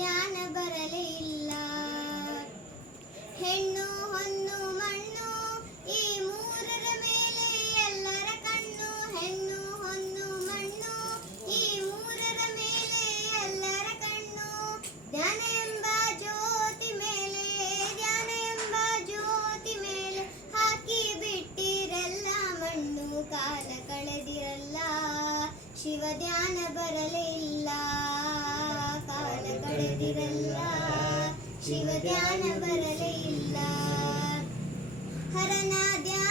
ಧ್ಯಾನ ಬರಲೇ ಇಲ್ಲ. ಹೆಣ್ಣು ಹೊನ್ನು ಮಣ್ಣು ಈ ಮೂರರ ಮೇಲೆ ಎಲ್ಲರ ಕಣ್ಣು. ಹೆಣ್ಣು ಹೊನ್ನು ಮಣ್ಣು ಈ ಮೂರರ ಮೇಲೆ ಎಲ್ಲರ ಕಣ್ಣು. ಧ್ಯಾನ ಎಂಬ ಜ್ಯೋತಿ ಮೇಲೆ, ಧ್ಯಾನ ಎಂಬ ಜ್ಯೋತಿ ಮೇಲೆ ಹಾಕಿ ಬಿಟ್ಟಿರಲ್ಲ ಮಣ್ಣು. ಕಾಲ ಕಳೆದಿರಲ್ಲ, ಶಿವ ಧ್ಯಾನ ಬರಲೇ ಇಲ್ಲ. ಕಾಲ ಕಳೆದಿರಲ್ಲ, ಶಿವ ಧ್ಯಾನ ಬರಲೇ ಇಲ್ಲ. ಹರನ ಧ್ಯಾನ